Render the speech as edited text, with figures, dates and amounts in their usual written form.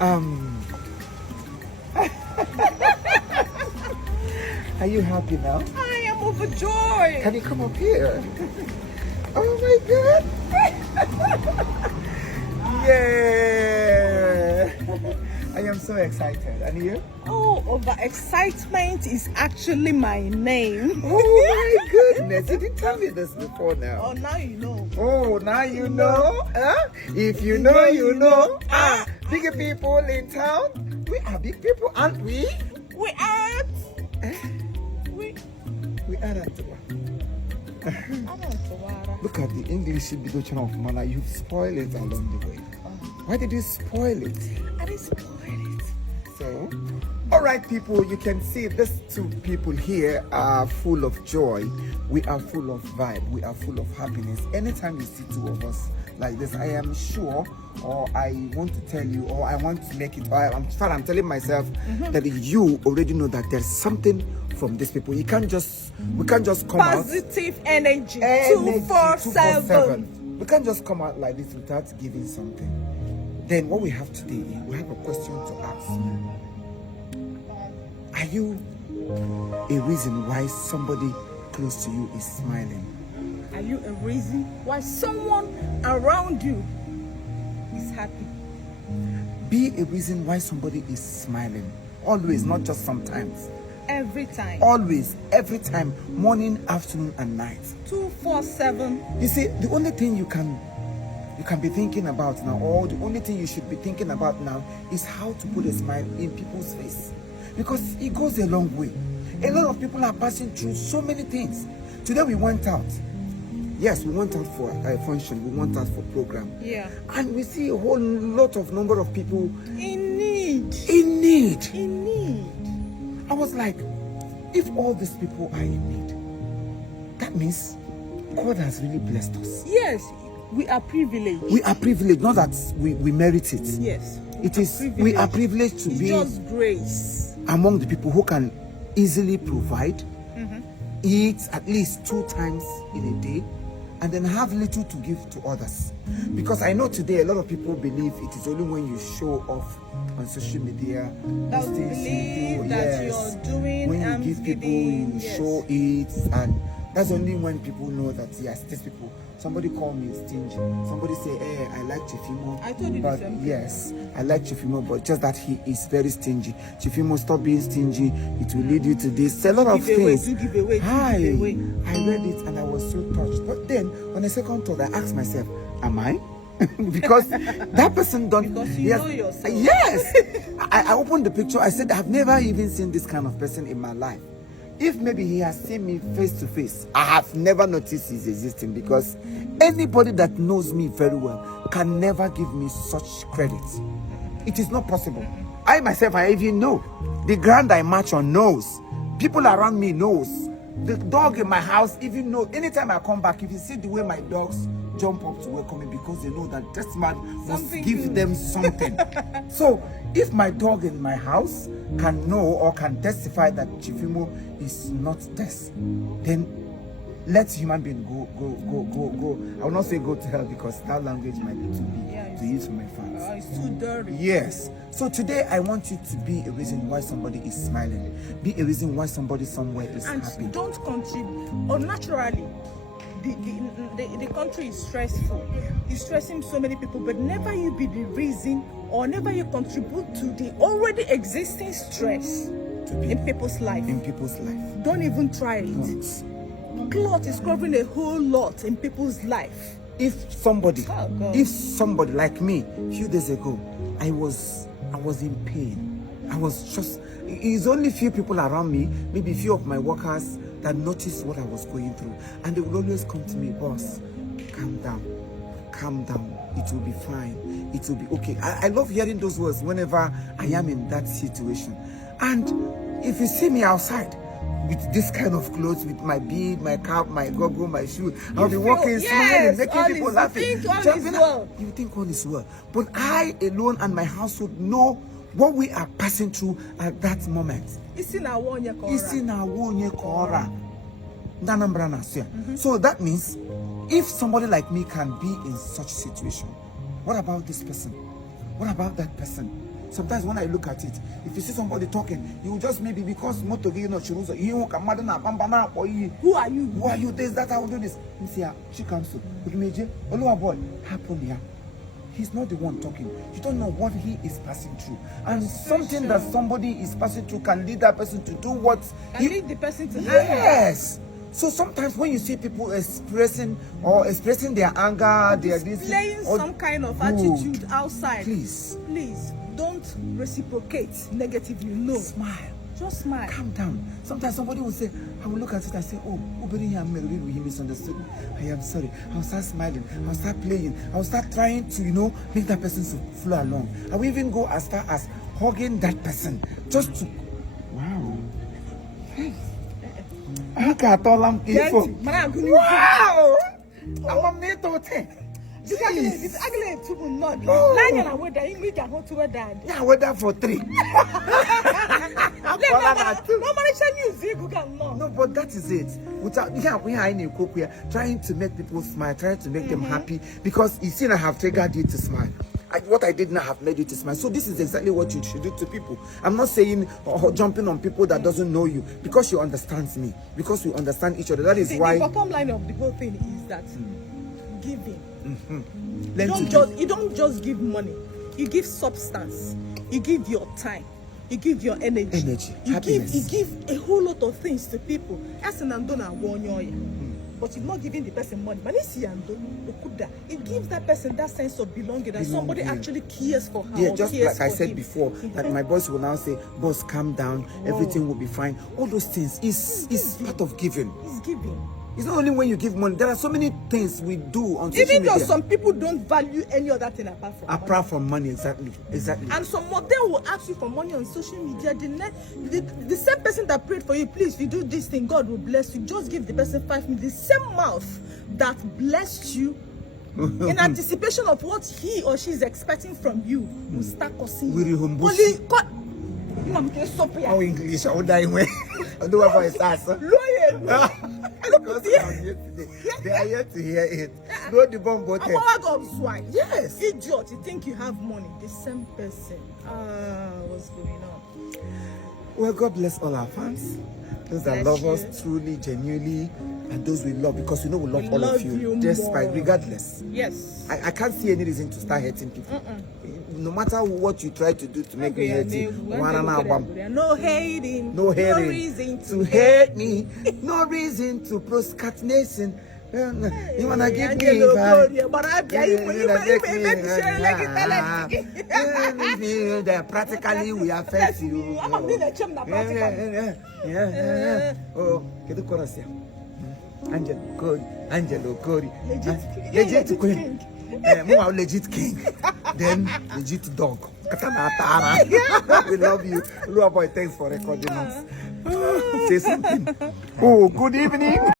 Are you happy now? I am overjoyed. Can you come up here? Oh my God! Yeah! I am so excited. And you? Oh, over-excitement is actually my name. Oh my goodness! You didn't tell me this before now. Oh, now you know. Oh, now you know. Huh? If you know, you know. Big people in town. We are big people, aren't we? We are. We are at Look at the English education of Mana. You've spoiled it along the way. Why did you spoil it? I didn't spoil it. So, all right, people, you can see these two people here are full of joy. We are full of vibe. We are full of happiness. Anytime you see two of us like this, I am sure, or I want to tell you, or I want to make it, or I'm telling myself that you already know that there's something from these people. We can't just come out. Positive energy 247. We can't just come out like this without giving something. Then what we have today, we have a question to ask. Are you a reason why somebody close to you is smiling? Are you a reason why someone around you is happy? Be a reason why somebody is smiling. Always, not just sometimes. Every time. Always, every time, morning, afternoon, and night. 247. You see, the only thing you can be thinking about now, or the only thing you should be thinking about now, is how to put a smile in people's face, because it goes a long way. A lot of people are passing through so many things. Today we went out. Yes, we went out for a function. We went out for program. Yeah. And we see a whole lot of number of people in need. In need. In need. I was like, if all these people are in need, that means God has really blessed us. Yes, we are privileged. We are privileged, not that we merit it. Yes. It is, we are privileged to be just grace among the people who can easily provide, eat at least 2 times in a day, and then have little to give to others. Because I know today a lot of people believe it is only when you show off on social media, that you believe that you're doing, when you give people, you yes. show it, and that's only when people know that yes, these people. Somebody called me stingy. Somebody say, "Hey, I like Chiefimo." I told you but the same thing. yes, I like Chiefimo, but just that he is very stingy. Chiefimo, stop being stingy. It will lead you to this. A lot of things. Give away. I read it and I was so touched. But then, on a second thought, I asked myself, "Am I?" Because that person don't. Because you know yourself. Yes. I opened the picture. I said, "I've never even seen this kind of person in my life." If maybe he has seen me face to face, I have never noticed his existence, because anybody that knows me very well can never give me such credit. It is not possible. I myself, I even know. The ground I march on knows. People around me knows. The dog in my house even knows. Anytime I come back, if you see the way my dogs jump up to welcome me, because they know that this man must give them something. So if my dog in my house can know or can testify that Chiefimo is not this, then let human being go. I will not say go to hell, because that language might be too big to use for my fans. It's too dirty. Yes. So today I want you to be a reason why somebody is smiling. Be a reason why somebody somewhere is happy. And don't contribute. Or naturally, the country is stressful. It's stressing so many people, but never you be the reason, or never you contribute to the already existing stress in people's life. In people's life. Don't even try it. Cloth is covering a whole lot in people's life. If somebody like me, a few days ago, I was in pain. I was just, it's only few people around me, maybe a few of my workers, that noticed what I was going through. And they would always come to me, "Boss, calm down, it will be fine, it will be okay." I love hearing those words whenever I am in that situation. And if you see me outside with this kind of clothes, with my bead, my cap, my goggle, my shoe, I'll be walking, smiling, making people laughing. You think all is well. But I alone and my household know what we are passing through at that moment. So that means if somebody like me can be in such situation, what about this person? What about that person? sometimes when I look at it, if you see somebody talking, you just maybe because motor you know who are you? Who are you? This, that, I will do this. You see, she comes to boy happen here. He's not the one talking. You don't know what he is passing through. And something that somebody is passing through can lead that person to do what lead the person to yes. So sometimes when you see people expressing their anger, they're displaying some kind of attitude outside, please don't reciprocate negatively. No. Smile. Just smile. Calm down. Sometimes somebody will say, I will look at it and say, oh, he misunderstood me. I am sorry. I'll start smiling. I'll start playing. I'll start trying to, make that person flow along. I will even go as far as hugging that person. Just to, wow. Wow! I'm It's ugly to not. Yeah, weather for 3. No, but that is it. We are trying to make people smile, trying to make them happy, because you see, I have triggered you to smile. What I did not have made you to smile. So this is exactly what you should do to people. I'm not saying jumping on people that doesn't know you, because you understand me, because we understand each other. That is why the bottom line of the whole thing is that giving. You don't just give money. You give substance. You give your time. You give your energy. You give a whole lot of things to people. But you're not giving the person money. It gives that person that sense of belonging, that somebody actually cares for her. Yeah, just like I said before, that my boss will now say, boss, calm down, everything will be fine. All those things is part of giving. It's giving. It's not only when you give money. There are so many things we do on social media. Even though some people don't value any other thing apart from money. Exactly. And some of them will ask you for money on social media. The same person that prayed for you, please, if you do this thing, God will bless you. Just give the person 5 minutes. The same mouth that blessed you in anticipation of what he or she is expecting from you will start cursing you. How English? How die when? I do what I say. They are here to hear it. No, the bomb button. Yes. Idiot, you think you have money. The same person. What's going on? Well, God bless all our fans. Those that love us truly, genuinely, and those we love, because we know we love all of you despite, regardless. Yes. I can't see any reason to start hurting people. No matter what you try to do to make me hurt you. No hating. No reason to hate me. No reason to procrastination. You wanna give me practically we affect you. Oh, kedu chorus ya? Angelo Cody. Legit queen. Legit king. Then legit dog. We love you. Lua boy, thanks for recording us. Say something. Oh, good evening.